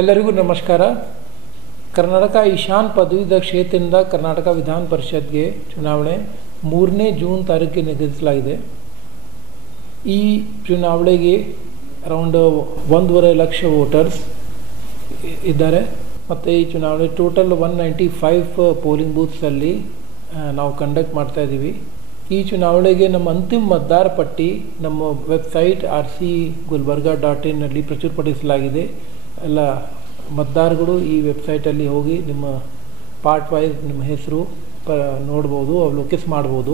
ಎಲ್ಲರಿಗೂ ನಮಸ್ಕಾರ. ಕರ್ನಾಟಕ ಈಶಾನ್ ಪದವೀಧರ ಕ್ಷೇತ್ರದಿಂದ ಕರ್ನಾಟಕ ವಿಧಾನ ಪರಿಷತ್ಗೆ ಚುನಾವಣೆ 3ನೇ ಜೂನ್ ತಾರೀಕಿಗೆ ನಿಗದಿಸಲಾಗಿದೆ. ಈ ಚುನಾವಣೆಗೆ ಅರೌಂಡ್ 1.5 ಲಕ್ಷ ವೋಟರ್ಸ್ ಇದ್ದಾರೆ ಮತ್ತು ಈ ಚುನಾವಣೆ ಟೋಟಲ್ 195 ಪೋಲಿಂಗ್ ಬೂತ್ಸಲ್ಲಿ ನಾವು ಕಂಡಕ್ಟ್ ಮಾಡ್ತಾ ಇದ್ದೀವಿ. ಈ ಚುನಾವಣೆಗೆ ನಮ್ಮ ಅಂತಿಮ ಮತದಾರ ಪಟ್ಟಿ ನಮ್ಮ ವೆಬ್ಸೈಟ್ rcgulbarga.in ನಲ್ಲಿ ಪ್ರಚುರಪಡಿಸಲಾಗಿದೆ. ಎಲ್ಲ ಮತದಾರಗಳು ಈ ವೆಬ್ಸೈಟಲ್ಲಿ ಹೋಗಿ ನಿಮ್ಮ ಪಾರ್ಟ್ ವೈಸ್ ನಿಮ್ಮ ಹೆಸರು ನೋಡ್ಬೋದು, ಅವಲೋಕಿಸ್ ಮಾಡ್ಬೋದು.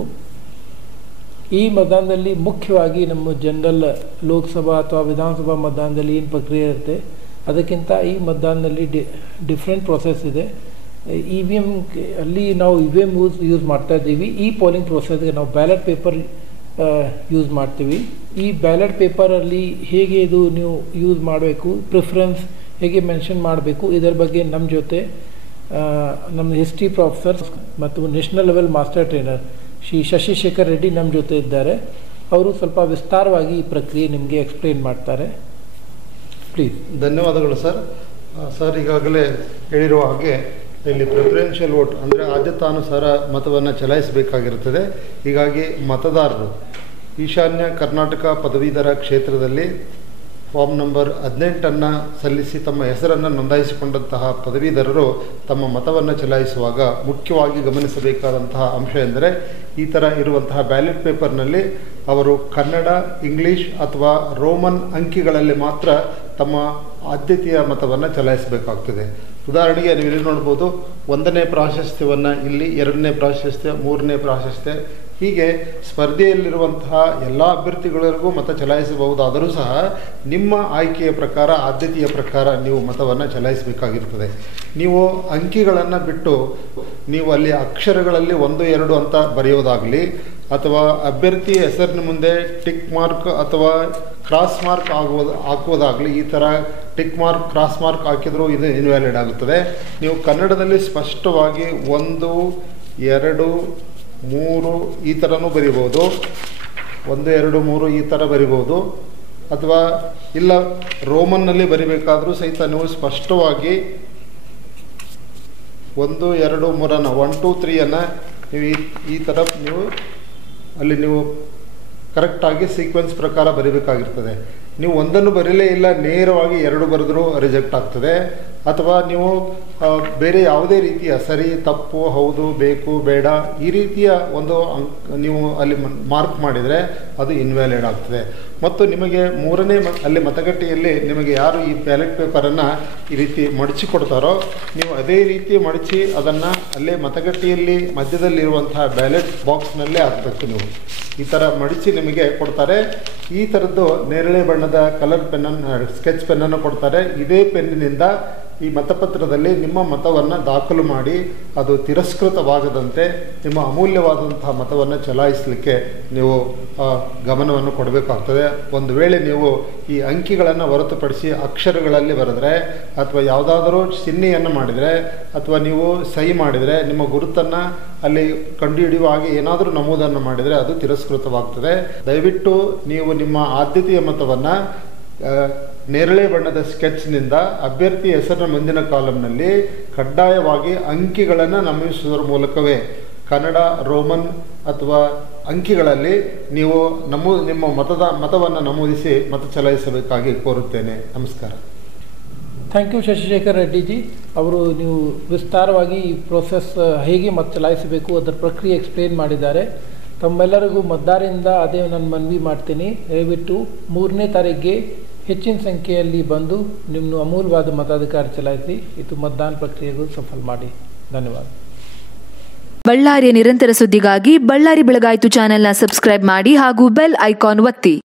ಈ ಮತದಾನದಲ್ಲಿ ಮುಖ್ಯವಾಗಿ ನಮ್ಮ ಜನರಲ್ ಲೋಕಸಭಾ ಅಥವಾ ವಿಧಾನಸಭಾ ಮತದಾನದಲ್ಲಿ ಏನು ಪ್ರಕ್ರಿಯೆ ಇರುತ್ತೆ ಅದಕ್ಕಿಂತ ಈ ಮತದಾನದಲ್ಲಿ ಡಿಫ್ರೆಂಟ್ ಪ್ರೊಸೆಸ್ ಇದೆ. EVM ಅಲ್ಲಿ ನಾವು EVM ಯೂಸ್ ಮಾಡ್ತಾ ಇದ್ದೀವಿ. ಈ ಪೋಲಿಂಗ್ ಪ್ರೊಸೆಸ್ಗೆ ನಾವು ಬ್ಯಾಲೆಟ್ ಪೇಪರ್ ಯೂಸ್ ಮಾಡ್ತೀವಿ. ಈ ಬ್ಯಾಲೆಟ್ ಪೇಪರಲ್ಲಿ ಹೇಗೆ ಇದು ನೀವು ಯೂಸ್ ಮಾಡಬೇಕು, ಪ್ರಿಫರೆನ್ಸ್ ಹೇಗೆ ಮೆನ್ಷನ್ ಮಾಡಬೇಕು, ಇದರ ಬಗ್ಗೆ ನಮ್ಮ ಜೊತೆ ನಮ್ಮ ಹಿಸ್ಟ್ರಿ ಪ್ರೊಫೆಸರ್ಸ್ ಮತ್ತು national level master trainer Shri Shashishekhar Reddy ನಮ್ಮ ಜೊತೆ ಇದ್ದಾರೆ. ಅವರು ಸ್ವಲ್ಪ ವಿಸ್ತಾರವಾಗಿ ಈ ಪ್ರಕ್ರಿಯೆ ನಿಮಗೆ ಎಕ್ಸ್ಪ್ಲೇನ್ ಮಾಡ್ತಾರೆ. ಪ್ಲೀಸ್. ಧನ್ಯವಾದಗಳು ಸರ್. ಈಗಾಗಲೇ ಹೇಳಿರುವ ಹಾಗೆ ಇಲ್ಲಿ ಪ್ರಿಫರೆನ್ಷಿಯಲ್ ವೋಟ್ ಅಂದರೆ ಆದ್ಯತಾನುಸಾರ ಮತವನ್ನು ಚಲಾಯಿಸಬೇಕಾಗಿರುತ್ತದೆ. ಹೀಗಾಗಿ ಮತದಾರರು ಈಶಾನ್ಯ ಕರ್ನಾಟಕ ಪದವೀಧರ ಕ್ಷೇತ್ರದಲ್ಲಿ ಫಾರ್ಮ್ ನಂಬರ್ 18 ಸಲ್ಲಿಸಿ ತಮ್ಮ ಹೆಸರನ್ನು ನೋಂದಾಯಿಸಿಕೊಂಡಂತಹ ಪದವೀಧರರು ತಮ್ಮ ಮತವನ್ನು ಚಲಾಯಿಸುವಾಗ ಮುಖ್ಯವಾಗಿ ಗಮನಿಸಬೇಕಾದಂತಹ ಅಂಶ ಎಂದರೆ ಈ ಥರ ಇರುವಂತಹ ಬ್ಯಾಲೆಟ್ ಪೇಪರ್ನಲ್ಲಿ ಅವರು ಕನ್ನಡ, ಇಂಗ್ಲೀಷ್ ಅಥವಾ ರೋಮನ್ ಅಂಕಿಗಳಲ್ಲಿ ಮಾತ್ರ ತಮ್ಮ ಆದ್ಯತೆಯ ಮತವನ್ನು ಚಲಾಯಿಸಬೇಕಾಗ್ತದೆ. ಉದಾಹರಣೆಗೆ ನೀವು ಇಲ್ಲಿ ನೋಡ್ಬೋದು, 1ನೇ ಪ್ರಾಶಸ್ತ್ಯವನ್ನು ಇಲ್ಲಿ, 2ನೇ ಪ್ರಾಶಸ್ತ್ಯ, 3ನೇ ಪ್ರಾಶಸ್ತ್ಯ, ಹೀಗೆ ಸ್ಪರ್ಧೆಯಲ್ಲಿರುವಂತಹ ಎಲ್ಲ ಅಭ್ಯರ್ಥಿಗಳಿಗೂ ಮತ ಚಲಾಯಿಸಬಹುದಾದರೂ ಸಹ ನಿಮ್ಮ ಆಯ್ಕೆಯ ಪ್ರಕಾರ, ಆದ್ಯತೆಯ ಪ್ರಕಾರ ನೀವು ಮತವನ್ನು ಚಲಾಯಿಸಬೇಕಾಗಿರ್ತದೆ. ನೀವು ಅಂಕಿಗಳನ್ನು ಬಿಟ್ಟು ನೀವು ಅಲ್ಲಿ ಅಕ್ಷರಗಳಲ್ಲಿ 1, 2 ಅಂತ ಬರೆಯೋದಾಗಲಿ ಅಥವಾ ಅಭ್ಯರ್ಥಿ ಹೆಸರಿನ ಮುಂದೆ ಟಿಕ್ ಮಾರ್ಕ್ ಅಥವಾ ಕ್ರಾಸ್ ಮಾರ್ಕ್ ಹಾಕುವುದಾಗಲಿ, ಈ ಥರ ಟಿಕ್ ಮಾರ್ಕ್, ಕ್ರಾಸ್ ಮಾರ್ಕ್ ಹಾಕಿದರೂ ಇದು ಇನ್ವ್ಯಾಲಿಡ್ ಆಗುತ್ತದೆ. ನೀವು ಕನ್ನಡದಲ್ಲಿ ಸ್ಪಷ್ಟವಾಗಿ 1, 2, 3 ಈ ಥರನೂ ಬರಿಬೋದು, 1, 2, 3 ಈ ಥರ ಬರಿಬೋದು. ಅಥವಾ ಇಲ್ಲ ರೋಮನ್ನಲ್ಲಿ ಬರಿಬೇಕಾದರೂ ಸಹಿತ ನೀವು ಸ್ಪಷ್ಟವಾಗಿ 1, 2, 3 1, 2, 3 ನೀವು ಈ ಥರ ಅಲ್ಲಿ ನೀವು ಕರೆಕ್ಟಾಗಿ ಸೀಕ್ವೆನ್ಸ್ ಪ್ರಕಾರ ಬರೀಬೇಕಾಗಿರ್ತದೆ. ನೀವು ಒಂದನ್ನು ಬರೀಲೇ ಇಲ್ಲ, ನೇರವಾಗಿ 2 ಬರೆದರೂ ರಿಜೆಕ್ಟ್ ಆಗ್ತದೆ. ಅಥವಾ ನೀವು ಬೇರೆ ಯಾವುದೇ ರೀತಿಯ ಸರಿ, ತಪ್ಪು, ಹೌದು, ಬೇಕು, ಬೇಡ ಈ ರೀತಿಯ ಒಂದು ನೀವು ಅಲ್ಲಿ ಮಾರ್ಕ್ ಮಾಡಿದರೆ ಅದು ಇನ್ವ್ಯಾಲಿಡ್ ಆಗ್ತದೆ. ಮತ್ತು ನಿಮಗೆ 3ನೇ ಅಲ್ಲಿ ಮತಗಟ್ಟೆಯಲ್ಲಿ ನಿಮಗೆ ಯಾರು ಈ ಬ್ಯಾಲೆಟ್ ಪೇಪರನ್ನು ಈ ರೀತಿ ಮಡಚಿ ಕೊಡ್ತಾರೋ ನೀವು ಅದೇ ರೀತಿ ಮಡಚಿ ಅದನ್ನು ಅಲ್ಲೇ ಮತಗಟ್ಟೆಯಲ್ಲಿ ಮಧ್ಯದಲ್ಲಿರುವಂತಹ ಬ್ಯಾಲೆಟ್ ಬಾಕ್ಸ್ನಲ್ಲೇ ಹಾಕಬೇಕು. ನೀವು ಈ ಥರ ಮಡಚಿ ನಿಮಗೆ ಕೊಡ್ತಾರೆ. ಈ ಥರದ್ದು ನೇರಳೆ ಬಣ್ಣದ ಕಲರ್ ಪೆನ್ನನ್ನು, ಸ್ಕೆಚ್ ಪೆನ್ನನ್ನು ಕೊಡ್ತಾರೆ. ಇದೇ ಪೆನ್ನಿನಿಂದ ಈ ಮತಪತ್ರದಲ್ಲಿ ನಿಮ್ಮ ಮತವನ್ನು ದಾಖಲು ಮಾಡಿ ಅದು ತಿರಸ್ಕೃತವಾಗದಂತೆ ನಿಮ್ಮ ಅಮೂಲ್ಯವಾದಂತಹ ಮತವನ್ನು ಚಲಾಯಿಸಲಿಕ್ಕೆ ನೀವು ಗಮನವನ್ನು ಕೊಡಬೇಕಾಗ್ತದೆ. ಒಂದು ವೇಳೆ ನೀವು ಈ ಅಂಕಿಗಳನ್ನು ಹೊರತುಪಡಿಸಿ ಅಕ್ಷರಗಳಲ್ಲಿ ಬರೆದರೆ ಅಥವಾ ಯಾವುದಾದರೂ ಚಿಹ್ನೆಯನ್ನು ಮಾಡಿದರೆ ಅಥವಾ ನೀವು ಸಹಿ ಮಾಡಿದರೆ, ನಿಮ್ಮ ಗುರುತನ್ನು ಅಲ್ಲಿ ಕಂಡುಹಿಡಿಯುವ ಹಾಗೆ ಏನಾದರೂ ನಮೂದನ್ನು ಮಾಡಿದರೆ ಅದು ತಿರಸ್ಕೃತವಾಗ್ತದೆ. ದಯವಿಟ್ಟು ನೀವು ನಿಮ್ಮ ಆದ್ಯತೆಯ ಮತವನ್ನು ನೇರಳೆ ಬಣ್ಣದ ಸ್ಕೆಚ್ನಿಂದ ಅಭ್ಯರ್ಥಿ ಹೆಸರಿನ ಮುಂದಿನ ಕಾಲಂನಲ್ಲಿ ಕಡ್ಡಾಯವಾಗಿ ಅಂಕಿಗಳನ್ನು ನಮೂದಿಸುವುದರ ಮೂಲಕವೇ ಕನ್ನಡ, ರೋಮನ್ ಅಥವಾ ಅಂಕಿಗಳಲ್ಲಿ ನೀವು ನಿಮ್ಮ ಮತವನ್ನು ನಮೂದಿಸಿ ಮತ ಚಲಾಯಿಸಬೇಕಾಗಿ ಕೋರುತ್ತೇನೆ. ನಮಸ್ಕಾರ. Thank you Shashishekhar ರೆಡ್ಡಿಜಿ. ಅವರು ನೀವು ವಿಸ್ತಾರವಾಗಿ ಈ ಪ್ರೋಸೆಸ್ ಹೇಗೆ ಮತ ಚಲಾಯಿಸಬೇಕು ಅದರ ಪ್ರಕ್ರಿಯೆ ಎಕ್ಸ್ಪ್ಲೇನ್ ಮಾಡಿದ್ದಾರೆ. ತಮ್ಮೆಲ್ಲರಿಗೂ ಮತದಾರರಿಂದ ಅದೇ ನಾನು ಮನವಿ ಮಾಡ್ತೀನಿ, ದಯವಿಟ್ಟು 3ನೇ ತಾರೀಕಿಗೆ ಹೆಚ್ಚಿನ ಸಂಖ್ಯೆಯಲ್ಲಿ ಬಂದು ನಿಮ್ಮ ಅಮೂಲ್ಯವಾದ ಮತಾಧಿಕಾರ ಚಲಾಯಿಸಿ ಇದು ಮತದಾನ ಪ್ರಕ್ರಿಯೆಗೂ ಸಫಲ ಮಾಡಿ. ಧನ್ಯವಾದ. ಬಳ್ಳಾರಿಯ ನಿರಂತರ ಸುದ್ದಿಗಾಗಿ ಬಳ್ಳಾರಿ ಬೆಳಗಾಯಿತು ಚಾನೆಲ್ನ ಸಬ್ಸ್ಕ್ರೈಬ್ ಮಾಡಿ ಹಾಗೂ ಬೆಲ್ ಐಕಾನ್ ಒತ್ತಿ.